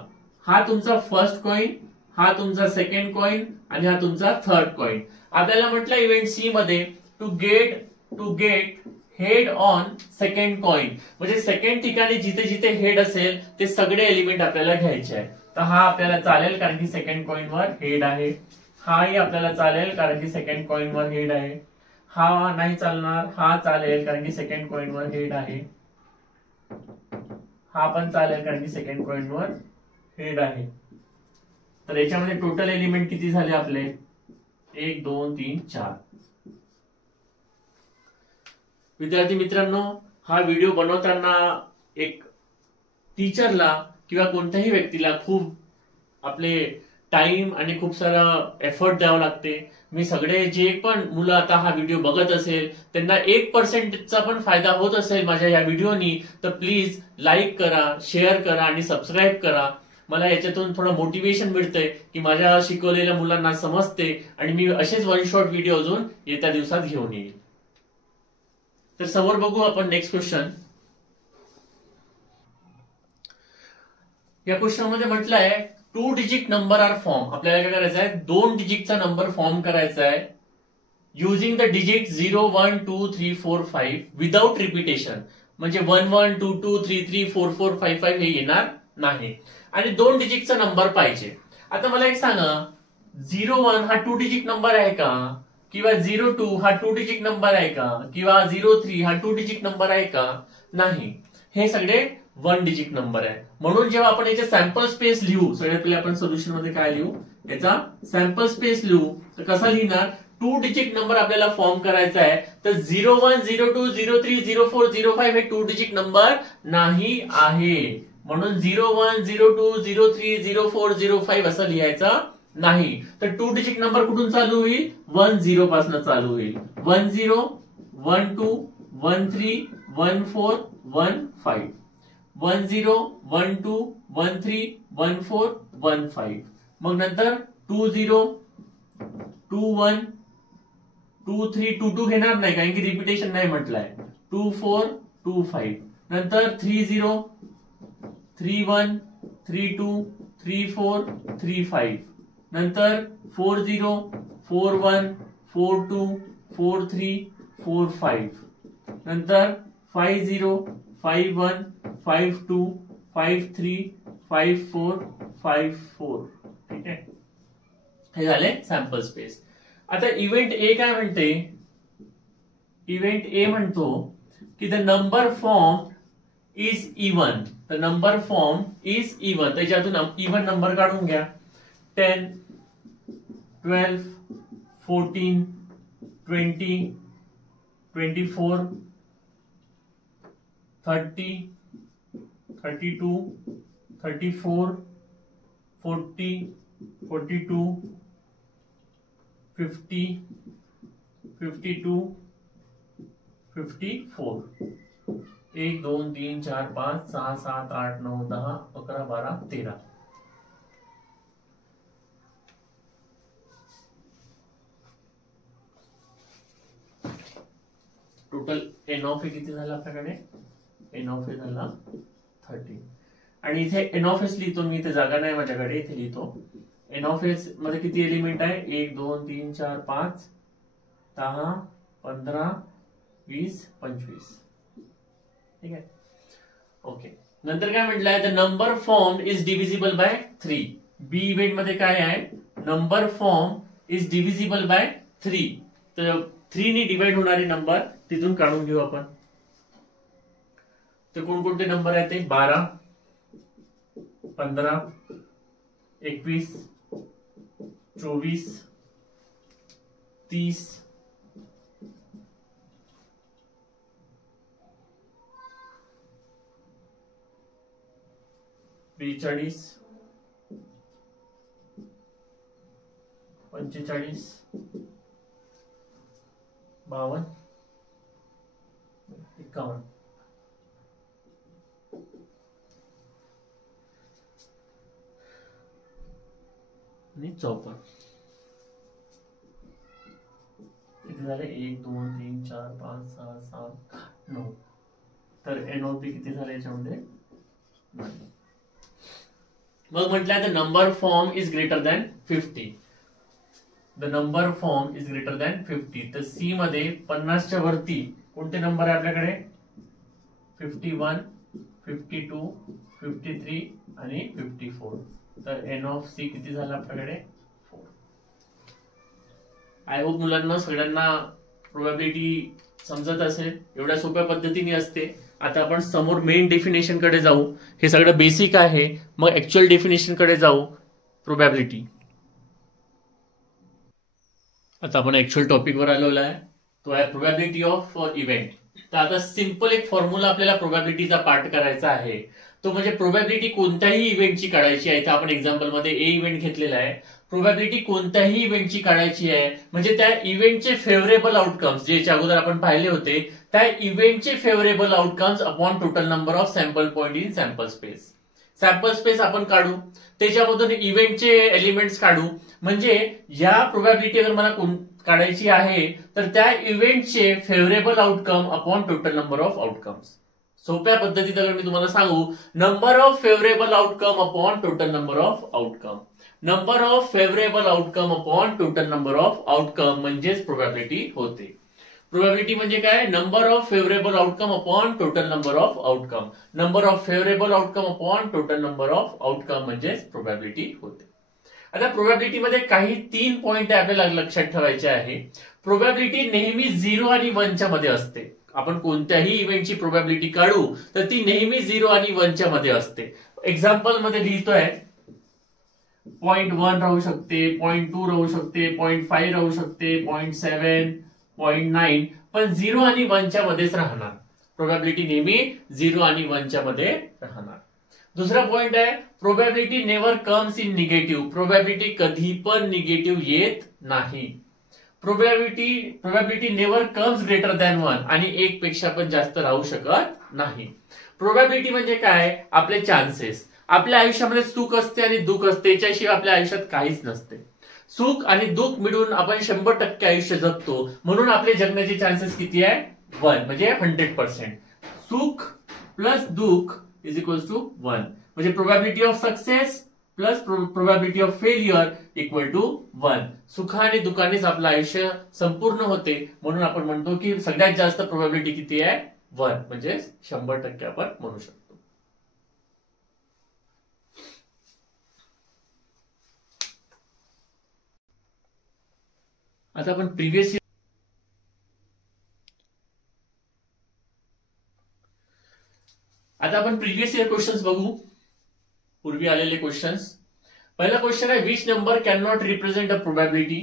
हा तुमचा फर्स्ट कॉइन, हा तुमचा सेकंड कॉइन आणि हा तुमचा थर्ड कॉइन. आपल्याला म्हटलं इव्हेंट सी मध्ये to get head on second coin, म्हणजे सेकंड ठिकाणी जिथे जिथे हेड असेल ते सगळे एलिमेंट आपल्याला घ्यायचे आहे. तर हा आपल्याला चालेल कारण की सेकंड कॉइन वर हेड आहे. हाही आपल्याला चालेल कारण की सेकंड कॉइन वर हेड आहे. हा नाही चालणार, हा चालेल कारण की सेकंड कॉइन वर हेड आहे. हा पण चालेल कारण की सेकंड कॉइन वर हेड आहे. तर याच्यामध्ये टोटल एलिमेंट किती झाले आपले? 1 2 3 4. विद्यार्थी मित्रांनो, हा व्हिडिओ बनवताना एक टीचरला किंवा कोणत्याही व्यक्तीला खूप आपले टाइम आणि खूप सारा एफर्ट द्यावं लागते. मी सगळे जे पण मुलं आता हा व्हिडिओ बघत असेल त्यांना 1% पण फायदा होत असेल माझ्या या व्हिडिओनी, तर प्लीज लाईक करा, शेअर करा आणि सबस्क्राईब करा. मला याच्यातून थोडं मोटिवेशन मिळतंय की माझ्या शिकवलेल्या मुलांना समजते आणि मी असेच वन शॉट व्हिडिओ अजून येत्या दिवसात घेऊन येईल. तर समोर बघू आपण नेक्स्ट क्वेश्चन. या क्वेश्चन मध्ये म्हटलं आहे 2 डिजिट नंबर आर फॉर्म. आपल्याला काय करायचं आहे, 2 डिजिटचा नंबर फॉर्म करायचा आहे using the digit 0 1 2 3 4 5 without repetition. म्हणजे 1 1 2 2 3 3 4 4 5 5 हे येणार नाही आणि 2 डिजिटचा नंबर पाहिजे. आता मला एक सांगा, 01 हा 2 डिजिट नंबर आहे का, किंवा 02 हा 2 डिजिट नंबर आहे का, किंवा 03 हा 2 डिजिट नंबर आहे का? नाही, हे सगळे 1 डिजिट नंबर आहे. म्हणून जेव्हा आपण याचे सॅम्पल स्पेस लिहू, सगळ्यात पहिले आपण सोल्युशन मध्ये काय लिहू, याचा सॅम्पल स्पेस लिहू. तर कसा लिहिणार, 2 डिजिट नंबर आपल्याला फॉर्म करायचा आहे. तर 01 02 03 04 05 हे 2 डिजिट नंबर नाही आहे. म्हणून 01 02 03 04 05 असं लिहायचं नाही. तर 2 डिजिट नंबर कुठून चालू होईल, 10 पासून चालू होईल. 10 12 13 14 15 10 12 13 14 15. मग नंतर 20 21 23 22 घेणार नाही कारण की रिपिटेशन नाही म्हटलंय. 24 25 नंतर 30 31 32 34 35 नंतर 40 41 42 43 45 नंतर 50 51 52 53 54 54. ठीक आहे, हे झाले सॅम्पल स्पेस. आता इव्हेंट ए काय म्हणते, इव्हेंट ए म्हणतो की the number form is even. The number form is even. त्याच्यातून इवन नंबर काढून घ्या. 10 12 14 20 24 30 32 34 40 42 50 52 54. 1 2 3 4 5 6 7 8 9 10 11 12 13. टोटल एन ऑफ ए किती झाला आपल्याकडे, एन ऑफ ए झाला 30. आणि इथे एन ऑफ एस लिहितो मी, इथे जागा नाही माझ्याकडे, इथे लिहितो. एन ऑफ एस मध्ये किती एलिमेंट आहे, 1 2 3 4 5 10 15 20 25. ठीक आहे, ओके. नंतर काय म्हटलंय, the number form is divisible by 3. B event मध्ये काय आहे, number form is divisible by 3. तर 3 ने डिवाइड होणारे नंबर तिथून काढून घेऊ आपण. तर कोणकोणते नंबर आहेत ते, 12 15 21 24 30 42 45 52 51 आणि 54. किती झाले, 1 2 3 4 5 6 7 9. तर एन ऑफ बी किती झाले याच्यामध्ये, मग म्हटलं the number form is greater than 50. The number form is greater than 50. तर सी मध्ये 50 च्या वरती कोणते नंबर आहे आपल्याकडे, 51 52 53 आणि 54. तर एन ऑफ सी किती झाला आपल्याकडे, 4. आय होप मुलांना सगळ्यांना प्रोबॅबिलिटी समजत असेल. एवढ्या सोप्या पद्धतीने असते. आता आपण समोर मेन डेफिनेशन कडे जाऊ. हे सगळं बेसिक आहे, मग ऍक्च्युअल डेफिनेशन कडे जाऊ. प्रोबॅबिलिटी आता आपण ऍक्च्युअल टॉपिकवर आलेलो आहे, तो आहे प्रोबॅबिलिटी ऑफ इव्हेंट. तर आता सिंपल एक फॉर्म्युला आपल्याला प्रोबॅबिलिटीचा पार्ट करायचा आहे, तो म्हणजे प्रोबॅबिलिटी कोणत्याही इव्हेंटची काढायची आहे. तर आपण एक्झाम्पल मध्ये ए इव्हेंट घेतलेला आहे. प्रोबॅबिलिटी कोणत्याही इव्हेंटची काढायची आहे म्हणजे त्या इव्हेंटचे फेवरेबल आउटकम्स जे याच्या अगोदर आपण पाहिले होते, त्या इव्हेंटचे favourable outcomes upon total number of sample point in sample space. Sample space आपण काढू, त्याच्यामधून इव्हेंटचे एलिमेंट्स काढू. म्हणजे या प्रोबॅबिलिटी अगर मला काढायची आहे तर त्या इव्हेंटचे favourable outcome upon total number of outcomes. सोप्या पद्धतीत अगर मी तुम्हाला सांगू, number of favourable outcome upon total number of outcome. Number of favourable outcome upon total number of outcome म्हणजेच प्रोबॅबिलिटी होते. प्रोबॅबिलिटी म्हणजे काय? Number of favourable outcome upon total number of outcome. Number of favourable outcome upon total number of outcome म्हणजेच प्रोबॅबिलिटी होते. आता प्रोबॅबिलिटी मध्ये काही 3 पॉइंट आपल्याला लक्षात ठेवायचे आहे. प्रोबॅबिलिटी नेहमी 0 आणि 1 च्या मध्ये असते. आपण कोणत्याही इव्हेंटची प्रोबॅबिलिटी काढू तर ती नेहमी 0 आणि 1 च्या मध्ये असते. एक्झाम्पल मध्ये लिहितोय 0.1 राहू शकते, 0.2 राहू शकते, 0.5 राहू शकते, 0.7, 0.9, पण 0 आणि 1 च्या मध्येच राहणार. प्रोबॅबिलिटी नेहमी 0 आणि 1 च्या मध्ये राहणार. दुसरा पॉइंट आहे probability never comes in negative. Probability कधी पण निगेटिव्ह येत नाही. Probability never comes greater than 1 आणि 1 पेक्षा पण जास्त राहू शकत नाही. प्रोबॅबिलिटी म्हणजे काय? आपले चान्सेस. आपल्या आयुष्यामध्ये सुख असते आणि दुःख असते, याच्याशिवाय आपल्या आयुष्यात काहीच नसते. सुख आणि दुःख मिळून आपण 100% आयुष्य जगतो, म्हणून आपले जगण्याचे चान्सेस किती आहे? 1 म्हणजे 100%. सुख प्लस दुःख इज इक्वल्स टू 1. म्हणजे probability of success plus probability of failure equal to 1. सुख आणि दुःखानेच आपलं आयुष्य संपूर्ण होते, म्हणून आपण म्हणतो की सगळ्यात जास्त प्रोबॅबिलिटी किती आहे? 1. म्हणजे 100% आपण म्हणू शकतो. आता आपण प्रिव्हियस इयर क्वेश्चन्स बघू. पूर्वी आलेले क्वेश्चन्स. पहिला क्वेश्चन आहे which number can not represent a probability.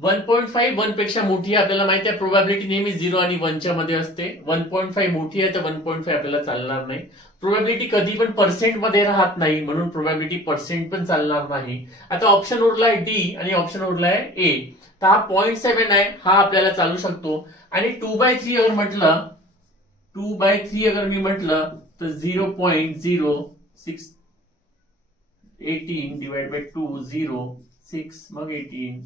1.5 1 पेक्षा मोठी आहे. आपल्याला माहिती आहे प्रोबॅबिलिटी नेहमी 0 आणि 1 च्या मध्ये असते. 1.5 मोठी आहे तर 1.5 आपल्याला चालणार नाही. प्रोबॅबिलिटी कधी पण पर्सेंट मध्ये राहत नाही, म्हणून प्रोबॅबिलिटी पर्सेंट पण चालणार नाही. आता ऑप्शन उरलाय डी आणि ऑप्शन उरलाय ए. तर हा 0.7 आहे, हा आपल्याला चालू शकतो. आणि 2/3 अगर म्हटलं, 2/3 अगर मी म्हटलं तर 0.0618 डिवाइड बाय 2 0 6 मग 18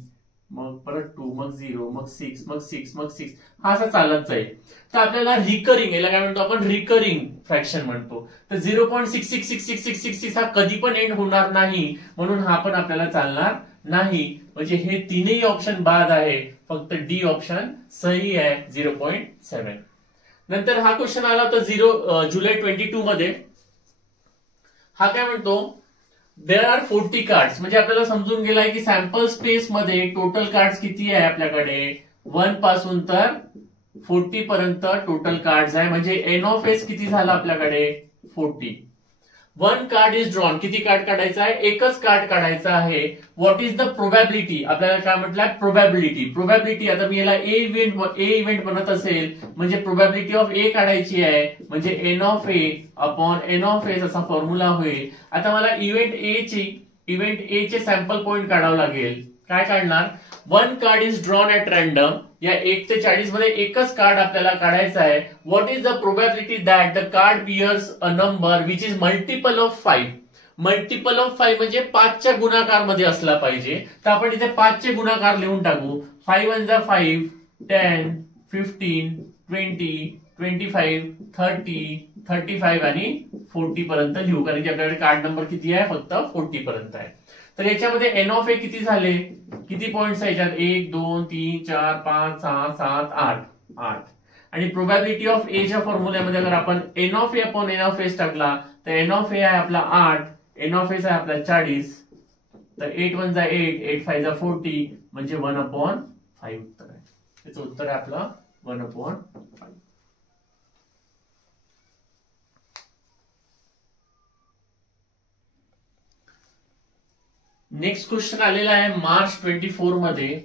मग परत 2 मग 0 मग 6 मग 6 मग 6 हा असा चालत जाईल. तर आपल्याला रिकरिंग, याला काय म्हणतो आपण? रिकरिंग फ्रॅक्शन म्हणतो. तर 0.666666 हा कधी पण एंड होणार नाही, म्हणून हा पण आपल्याला चालणार नाही. म्हणजे हे तीनही ऑप्शन बाद आहे, फक्त डी ऑप्शन सही आहे 0.7. नंतर हा क्वेश्चन आला होता जुलै 22 मध्ये. हा काय म्हणतो? There are 40 cards. म्हणजे आपल्याला समजून गेलाय की सॅम्पल स्पेस मध्ये टोटल कार्ड्स किती आहे आपल्याकडे? 1 पासून तर 40 पर्यंत टोटल कार्ड्स आहे. म्हणजे एन ऑफ एस किती झाला आपल्याकडे? 40. 1 कार्ड इज ड्रॉन. किती कार्ड काढायचा आहे? एकच कार्ड काढायचा आहे. What is the probability? आपल्याला काय म्हटलंय? प्रोबॅबिलिटी. आता मी याला ए इव्हेंट बनत असेल म्हणजे प्रोबॅबिलिटी ऑफ ए काढायची आहे, म्हणजे N of A upon N of S असा फॉर्म्युला होईल. आता मला इव्हेंट ए चे सॅम्पल पॉइंट काढावं लागेल. काय काढणार? 1 card is drawn at random. या 1 ते 40 मध्ये एकच कार्ड आपल्याला काढायचं आहे. What is the probability that the card bears a number which is multiple of 5. Multiple of 5 म्हणजे 5च्या गुणाकार मध्ये असला पाहिजे. तर आपण इथे 5चे गुणाकार लिहून टाकू. 5 1 जा 5, 10, 15, 20, 25, 30, 35 आणि 40 पर्यंत लिहू, कारण की आपल्याकडे कार्ड नंबर किती आहे? फक्त 40 पर्यंत आहे. तर याच्यामध्ये एन ऑफ ए किती झाले? किती पॉइंट्स आहे याच्यात? 1 2 3 4 5 6 7 8. आणि प्रोबॅबिलिटी ऑफ ए च्या फॉर्म्युल्यामध्ये अगर आपण N of A upon N of S टाकला तर एन ऑफ ए आहे आपला 8, एन ऑफ एस आहे आपला 40. तर 8 1 जा 8, 8 5 जा 40 म्हणजे 1/5 उत्तर आहे. त्याचं उत्तर आहे आपलं 1/5. नेक्स्ट क्वेश्चन आलेला आहे मार्च 24 मध्ये,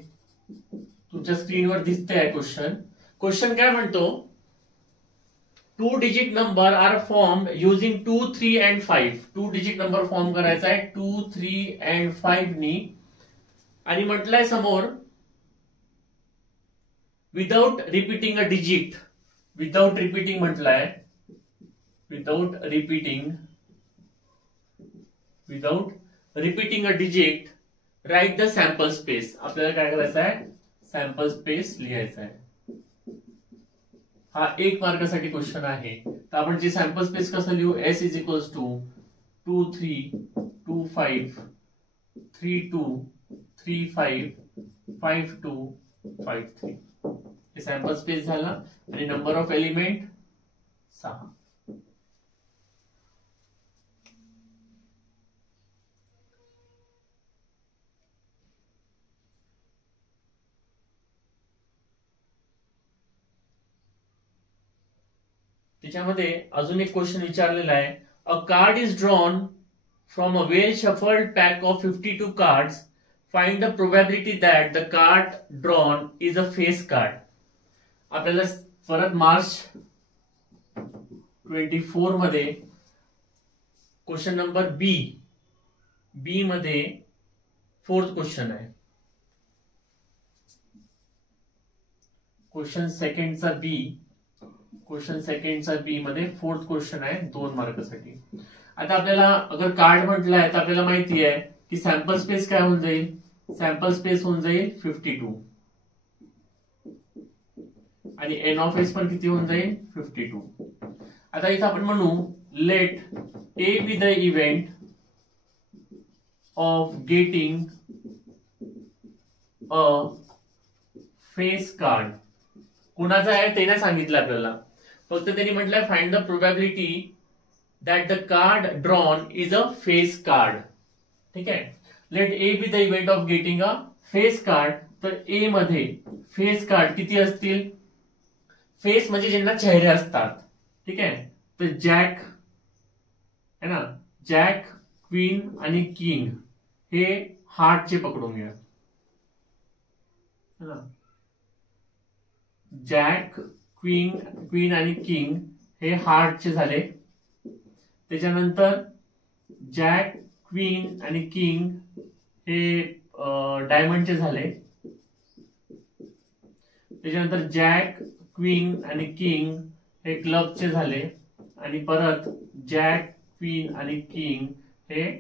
तुमच्या स्क्रीनवर दिसतंय क्वेश्चन. क्वेश्चन काय म्हणतो, 2 digit number are form using 2, 3 and 5. 2 digit number form करायचा आहे 2, 3 and 5 नी, आणि म्हटलंय समोर without repeating a digit. Without repeating म्हटलंय, without repeating a digit write the sample space. आपल्याला काय करायचं आहे, सॅम्पल स्पेस लिहायचा आहे. हा 1 मार्कासाठी क्वेश्चन आहे. तर आपण जी सॅम्पल स्पेस कसं लिहू, S इज इक्वल्स टू 2, 3, 2, 5, 3, 2, 3, 5, 5, 2, 5, 3. हे सॅम्पल स्पेस झाला. आणि नंबर ऑफ एलिमेंट 6. त्याच्यामध्ये अजून एक क्वेश्चन विचारलेला आहे, अ card is drawn from a well shuffled pack of 52 cards. Find the probability that the card drawn is a face card. आपल्याला परत मार्च 24 मध्ये क्वेश्चन नंबर बी मध्ये 4th क्वेश्चन आहे. क्वेश्चन सेकंडचा बी मध्ये 4th क्वेश्चन आहे 2 मार्कासाठी. आता आपल्याला अगर कार्ड म्हटलं आहे तर आपल्याला माहिती आहे की सॅम्पल स्पेस काय होऊन जाईल, सॅम्पल स्पेस होऊन जाईल 52, आणि एन ऑफ एस पण किती होऊन जाईल 52. आता इथं आपण म्हणू let A be the event of getting a face card. कुणाचा आहे ते नाही सांगितलं आपल्याला, फक्त त्यांनी म्हटलंय find the probability that the card drawn is a face card. ठीक आहे. Let A be the event of getting a face card. तर ए मध्ये फेस कार्ड किती असतील, फेस म्हणजे ज्यांना चेहरे असतात. ठीक आहे. तर जॅक है ना, जॅक, क्वीन आणि किंग हे हार्टचे पकडून घ्या है ना. जॅक, क्वीन आणि किंग हे हार्टचे झाले. त्याच्यानंतर जॅक, क्वीन आणि किंग हे डायमंडचे झाले. त्याच्यानंतर जॅक, क्वीन आणि किंग हे क्लबचे झाले. आणि परत जॅक, क्वीन आणि किंग हे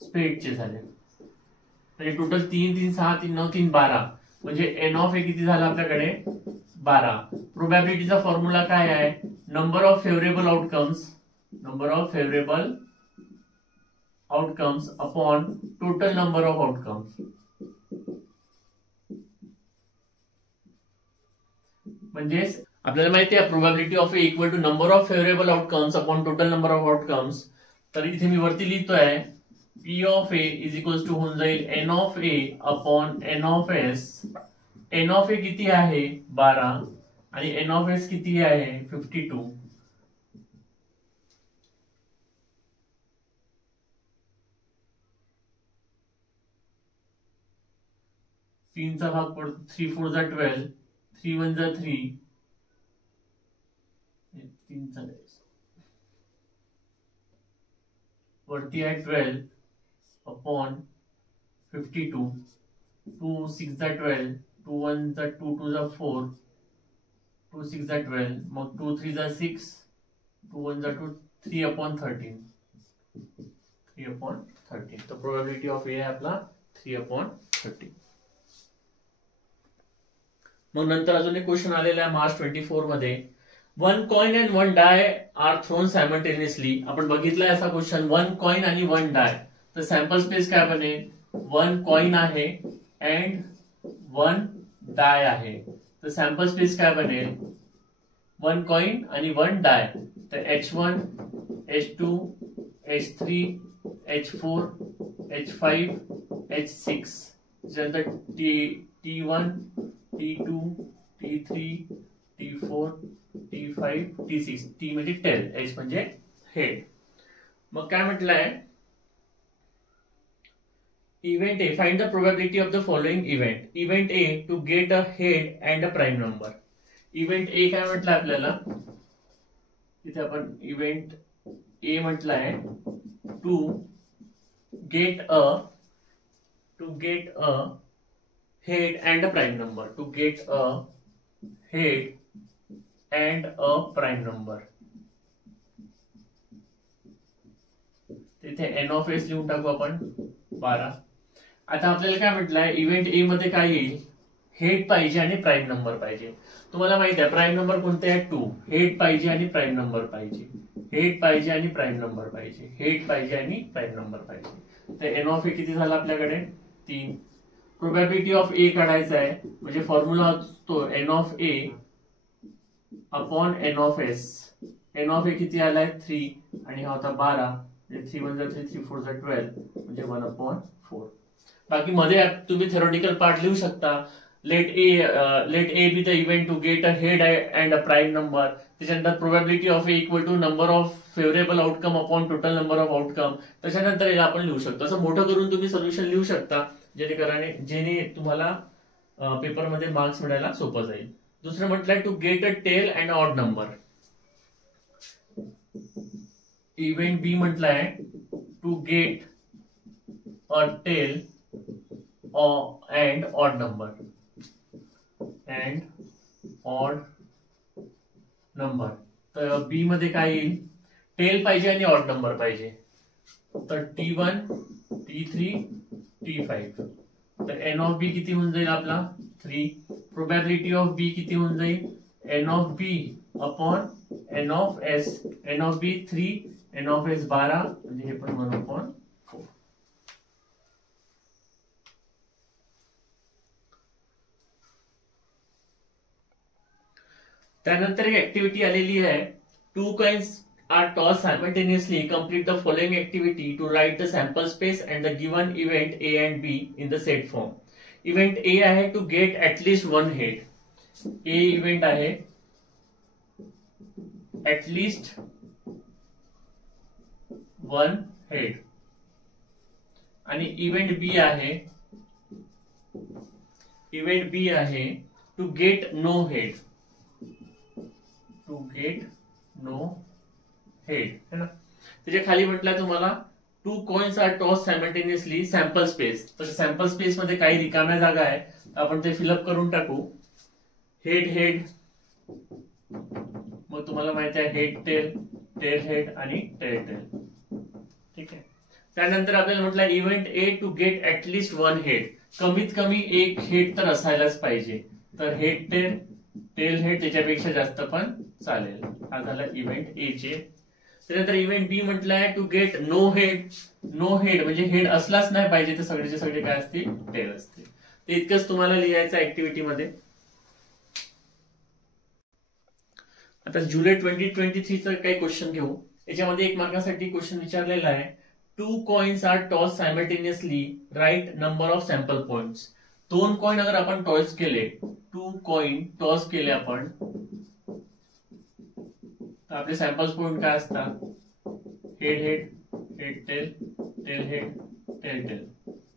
स्पेडचे झाले. म्हणजे टोटल 3, 3, 6, 3, 9, 3, 12. म्हणजे एन ऑफ ए किती झाला आपल्याकडे 12. प्रोबॅबिलिटीचा फॉर्म्युला काय आहे, number of favourable outcomes upon total number of outcomes. म्हणजे आपल्याला माहिती आहे probability of A equal to number of favourable outcomes upon total number of outcomes. तर इथे मी वरती लिहितोय P of A is equal to होऊन जाईल N of A upon N of S. N of A किती आहे 12 आणि एन ऑफ एस किती आहे 52. तीनचा भाग पडतो 3 4 जा 12, 3 1 जा 3, 3 चा वरती आहे 12 अपॉन 52. 2 6 जा 12, 2 1 जा 2, 2 जा 4, 2 6 जा 12, मग 2 3 जा 6, 2 1 जा 2, 3 अपॉन 13. 3 अपॉन 13. तो प्रोबॅबिलिटी ऑफ ए आहे आपला 3 अपॉन 13. मग नंतर अजून एक क्वेश्चन आलेला आहे मार्च 24 मध्ये, 1 coin and 1 die are thrown simultaneously. आपण बघितलाय असा क्वेश्चन 1 कॉइन आणि 1 डाय. तर सॅम्पल स्पेस काय बनेल, 1 कॉइन आहे अँड 1 डाय आहे. तर सॅम्पल स्पेस काय बनेल 1 कॉइन आणि 1 डाय. तर H1, H2, H3, H4, H5, H6. त्याच्यानंतर T1, T2, T3, T4, T5, T6. T म्हणजे टेल, H म्हणजे हेड. मग काय म्हटलंय event A, find the probability of the following event. Event A to get a head and a prime number. Event A काय म्हटलं आपल्याला, इथे आपण इव्हेंट ए म्हटलं आहे to get a head and a prime number. To get a head and a prime number. तिथे एन ऑफ एस लिहून टाकू आपण 12. आता आपल्याला काय म्हटलंय, इव्हेंट ए मध्ये काय येईल, हेड पाहिजे आणि प्राईम नंबर पाहिजे. तुम्हाला माहित आहे प्राईम नंबर कोणते आहे, 2. हेड पाहिजे आणि प्राईम नंबर पाहिजे. हेड पाहिजे आणि प्राईम नंबर पाहिजे. हेड पाहिजे आणि प्राईम नंबर पाहिजे. तर एन ऑफ ए किती झाला आपल्याकडे, 3. प्रोबॅबिलिटी ऑफ ए काढायचा आहे, म्हणजे फॉर्म्युला असतो N of A upon N of S. N of A किती आलाय, 3 आणि हा होता 12. 3 1 3 3 4 12 म्हणजे 1/4. बाकी मध्ये तुम्ही थेरोटिकल पार्ट लिहू शकता. Let A be the event to get a head and a prime number. त्याच्यानंतर probability of A equal to number of favourable outcome upon total number of outcome. त्याच्यानंतर याला आपण लिहू शकतो. असं मोठं करून तुम्ही सोल्युशन लिहू शकता, जेणे तुम्हाला पेपरमध्ये मार्क्स मिळायला सोपं जाईल. दुसरं म्हटलंय to get a tail and odd number. Event B म्हटलंय to get a tail and odd number. And odd number. तर बी मध्ये काय येईल, टेल पाहिजे आणि ऑड नंबर पाहिजे. तर T1 T3 T5. तर एन ऑफ बी किती होऊन जाईल आपला, 3. प्रोबॅबिलिटी ऑफ बी किती होऊन जाईल, N of B upon N of S. N of B 3, N of S 12 म्हणजे हे पण 1/4. त्यानंतर एक ऍक्टिव्हिटी आलेली आहे, 2 coins are tossed simultaneously. Complete the following activity to write the sample space and the given event A and B in the set form. Event A आहे to get at least one head. A event आहे at least one head. आणि इव्हेंट बी आहे to get no head. To get no head है ना. त्याच्या खाली म्हटलं तुम्हाला 2 coins are tossed simultaneously. Sample space. तर सॅम्पल स्पेस मध्ये काही रिकाम्या जागा आहे, आपण ते फिलअप करून टाकू. हेड मग तुम्हाला माहिती आहे हेड टेल, टेल हेड आणि टेल टेल. ठीक आहे. त्यानंतर आपल्याला म्हटलं event A to get at least one head. कमीत कमी एक हेड तर असायलाच पाहिजे. तर हेड टेल, टेल हेड त्याच्यापेक्षा जास्त पण चालेल. हा झाला इव्हेंट ए चे. त्यानंतर इव्हेंट बी म्हटलंय to get no head. No head म्हणजे हेड असलाच नाही पाहिजे, तर सगळेचे सगळे काय असतील, टेल असतील. ते इतकंच तुम्हाला लिहायचं ऍक्टिव्हिटी मध्ये. आता जुलै 2023 चा काही क्वेश्चन घेऊ. याच्यामध्ये 1 मार्कासाठी क्वेश्चन विचारलेला आहे, 2 coins are tossed simultaneously. Write number of sample points. 2 coin अगर आपण टॉस केले, 2 कॉइन टॉस केले आपण, तर आपले सॅम्पल्स पॉइंट काय असतात, head head, head tail, tail head, tail tail.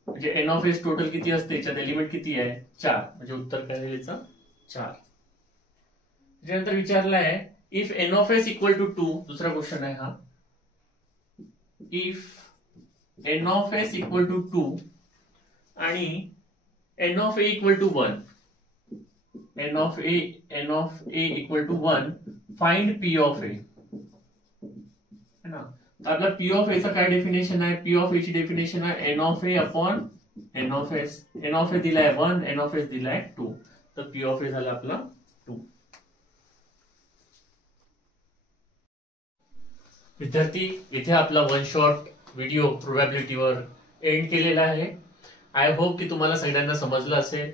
म्हणजे एन ऑफ एस टोटल किती असते, याच्यात एलिमेंट किती आहे, 4. म्हणजे उत्तर काय येईल 4. त्याच्यानंतर विचारलं आहे if N of S equal to 2. दुसरा क्वेश्चन आहे हा. If N of S equal to 2 आणि N of A equal to 1. N of A equal to 1. Find P of A. है ना. तर आपला पी ऑफ ए चा काय डेफिनेशन आहे, पी ऑफ ए ची डेफिनेशन आहे N of A upon N of S. N of A दिलाय 1, एन ऑफ एस दिलाय 2. तर पी ऑफ ए झाला आपला 2. विद्यार्थी, इथे आपला वन शॉट व्हिडिओ प्रोबॅबिलिटीवर एंड केलेला आहे. आय होप की तुम्हाला सगळ्यांना समजलं असेल.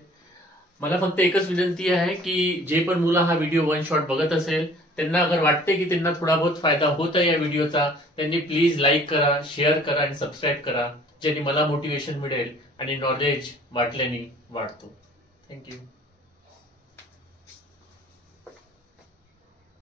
मला फक्त एकच विनंती आहे की जे पण मुलं हा व्हिडिओ वन शॉट बघत असेल, त्यांना अगर वाटते की त्यांना थोडा बहुत फायदा होत आहे या व्हिडिओचा, त्यांनी प्लीज लाईक करा, शेअर करा आणि सबस्क्राईब करा, ज्याने मला मोटिवेशन मिळेल आणि नॉलेज वाटल्याने वाढतो. थँक्यू.